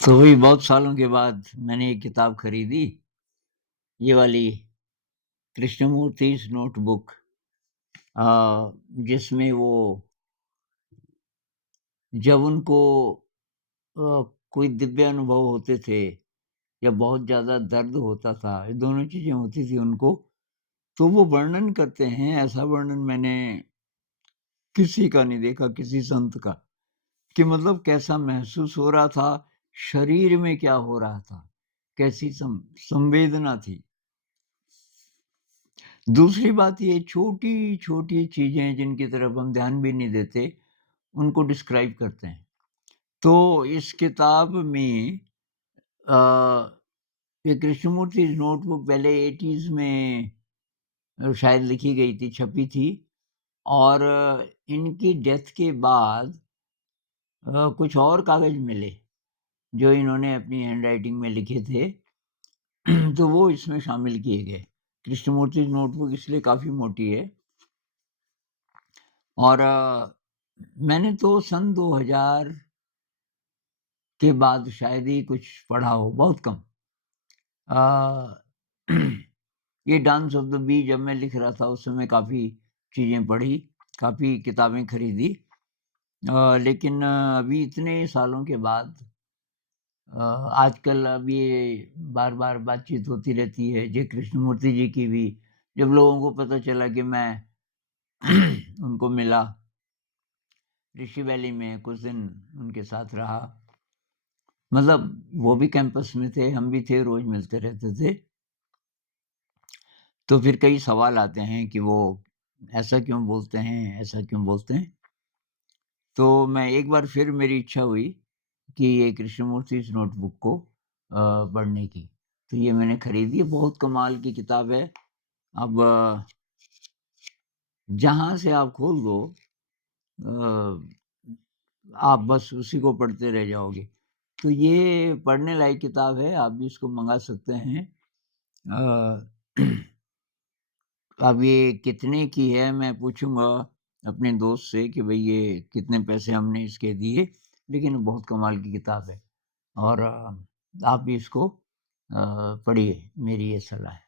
तो वही बहुत सालों के बाद मैंने एक किताब खरीदी, ये वाली कृष्णमूर्तिज़ नोटबुक अ, जिसमें वो जब उनको कोई दिव्य अनुभव होते थे या बहुत ज़्यादा दर्द होता था, ये दोनों चीज़ें होती थी उनको, तो वो वर्णन करते हैं, ऐसा वर्णन मैंने किसी का नहीं देखा, किसी संत का, कि मतलब कैसा महसूस हो रहा था, शरीर में क्या हो रहा था, कैसी संवेदना थी। दूसरी बात ये छोटी-छोटी चीज़ें जिनकी तरफ हम ध्यान भी नहीं देते, उनको डिस्क्राइब करते हैं। तो इस किताब में अ, ये कृष्णमूर्ति नोटबुक पहले 80s में शायद लिखी गई थी, छपी थी और इनकी डेथ के बाद कुछ और कागज़ मिले, जो इन्होंने अपनी हैंडराइटिंग में लिखे थे, तो वो इसमें शामिल किए गए। कृष्णमूर्ति नोटबुक इसलिए काफ़ी मोटी है और मैंने तो सन 2000 के बाद शायद ही कुछ पढ़ा हो, बहुत कम। अ, ये डांस ऑफ द बी जब मैं लिख रहा था उस समय काफ़ी चीज़ें पढ़ी, काफ़ी किताबें खरीदी। लेकिन अभी इतने सालों के बाद आजकल अब ये बार-बार बातचीत होती रहती है, जे कृष्णमूर्ति जी की भी, जब लोगों को पता चला कि मैं उनको मिला, ऋषि वैली में कुछ दिन उनके साथ रहा। मतलब वो भी कैंपस में थे, हम भी थे, रोज़ मिलते रहते थे। तो फिर कई सवाल आते हैं कि वो ऐसा क्यों बोलते हैं, ऐसा क्यों बोलते हैं? तो मैं एक बार फिर मेरी इच्छा हुई कि ये कृष्णमूर्ति इस नोटबुक को पढ़ने की। तो ये मैंने खरीदी, बहुत कमाल की किताब है। अब जहाँ से आप खोल दो अ, आप बस उसी को पढ़ते रह जाओगे। तो ये पढ़ने लायक किताब है, आप भी इसको मँगा सकते हैं। अ, अब ये कितने की है मैं पूछूँगा अपने दोस्त से कि भई ये कितने पैसे हमने इसके दिए, लेकिन बहुत कमाल की किताब है और आप भी इसको पढ़िए, मेरी ये सलाह है।